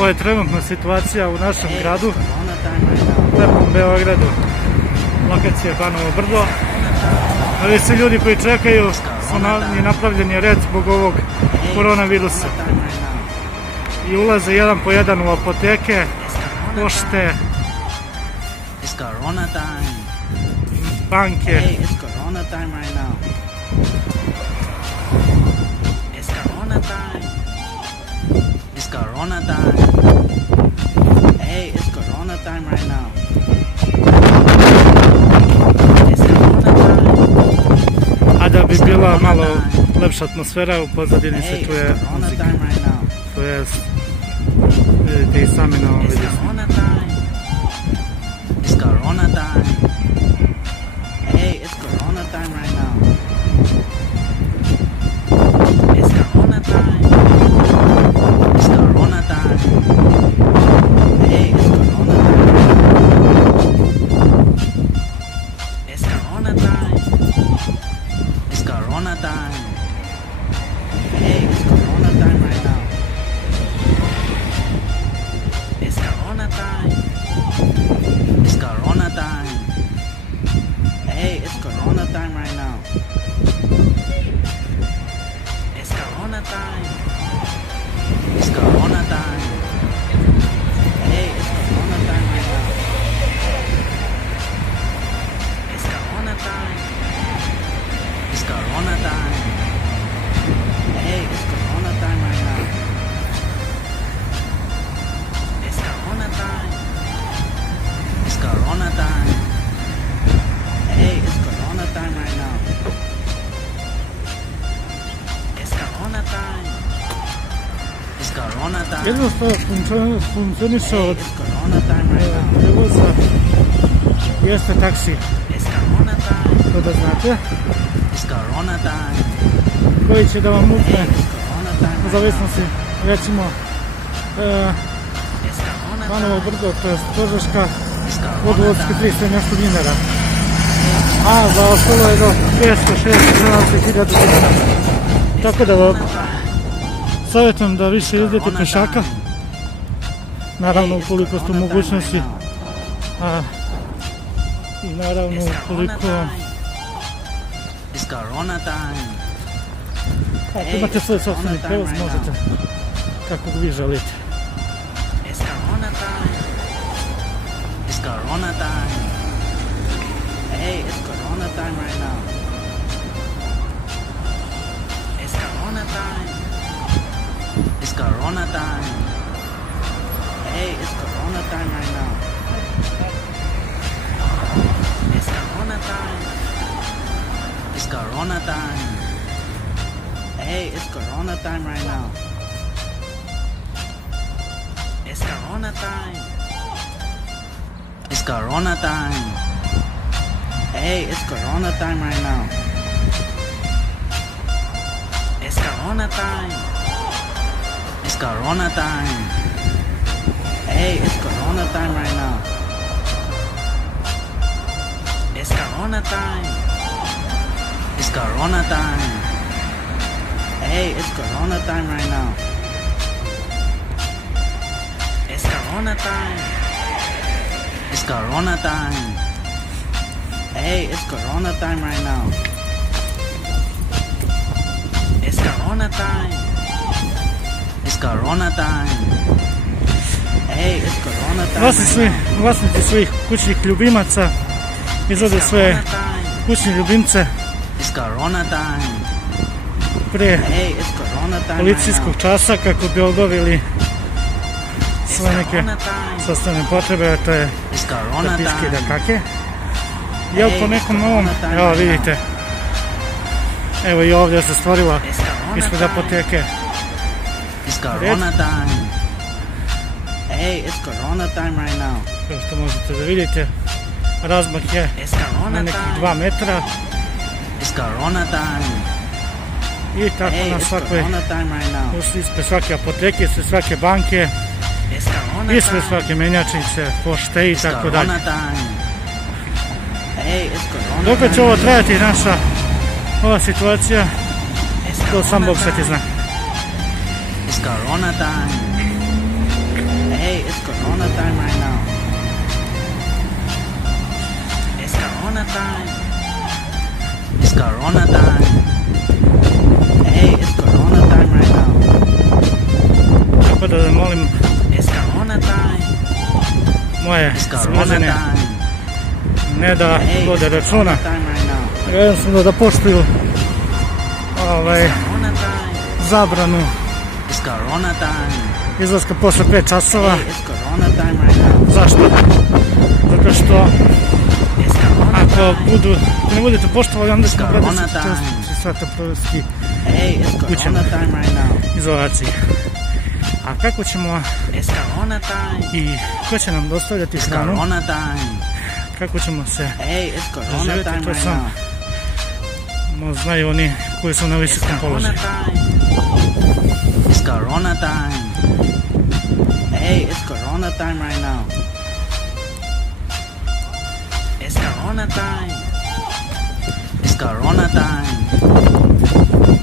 Ovo je trenutna situacija u našem gradu, lepom Beogradu, lokacija Banovo Brdo. Ali svi ljudi koji čekaju je napravljen je red zbog ovog koronavirusa. I ulaze jedan po jedan u apoteke, pošte, banke. A da bi bila malo lepša atmosfera, u pozadini se čuje muzika. To je, vidite i sami na ovom videu. Jedno što funkcioniše od prevoza jeste taksi. To da znate. Koji će da vam uzme u zavisnosti, recimo Banovo Brdo, to je Požeška, Vodovodski 300 nešto dinara. A za ostalo je do 500, 600, 700 dinara. Tako da savjetujem da više idete pešaka, naravno ukoliko ste u mogućnosti, i naravno ukoliko ako imate svoj sopstveni prevoz, možete kako vi želite. It's Corona time. Hey, it's Corona time right now. It's Corona time. It's Corona time. Hey, it's Corona time right now. It's Corona time. It's Corona time. Hey, it's Corona time right now. It's Corona time. It's Corona time. Hey, it's Corona time right now. It's Corona time. It's Corona time. Hey, it's Corona time right now. It's Corona time. It's Corona time. Hey, it's Corona time right now. It's Corona time. It's Corona time. Hey, it's Corona time. Vlasnici svih kućnih ljubimaca izvode svoje kućne ljubimce pre policijskog časa kako bi obavili sve neke sastavne potrebe, a to je da piške da kake. Jel po nekom novom, evo vidite, evo i ovdje se stvorila ispred apoteke. It's Corona time. Hey, it's Corona time right now. Kao što možete da vidite, razmak je na nekih 2 metra. It's Corona time. I tako na svakoj, ispred svake apoteke, ispred svake banke, ispred svake menjačnice, pošte i tako dalje. Dok će ovo trajati naša ova situacija, to sam Bog sve ti zna. It's Corona time. Hey, it's Corona time right now. It's Corona time. It's Corona time. Hey, it's Corona time right now. Tako da molim It's Corona time. moje It's Corona sugrađane time. ne da Hey, vode it's računa, Corona time right now. jednostavno da poštuju It's Corona time. zabranu It's Corona time. izlaska posle 5 časova. Hey, it's Corona time right now. Zašto? Zato što It's Corona ako time. ne budete poštovali, onda ćemo Corona 24 time. sata provesti Hey, it's kućama, Corona time right now. izolaciji. A kako ćemo It's Corona time. i ko će nam dostavljati It's hranu, Corona time. kako ćemo se Hey, it's Corona živjeti, time to right sam znaju oni koji su na now. It's visokom Corona položaju. time. It's Corona time. Hey, it's Corona time right now. It's Corona time. It's Corona time.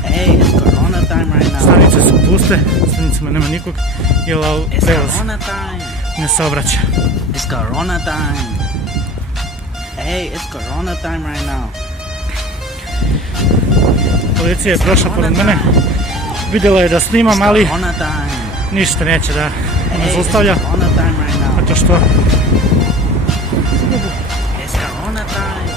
Hey, it's Corona time right now. Stanice su puste, stanicama nema nikog, jer It's prevoz Corona time. ne saobraća. It's Corona time. Hey, it's Corona time right now. Policija je prošla pored mene, vidjela je da snimam, ali Corona time. ništa neće da me Hey, it's zaustavlja, Corona time right now. zato što It's Corona time.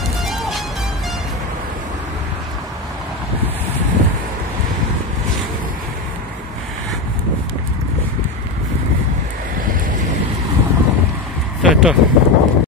to je to.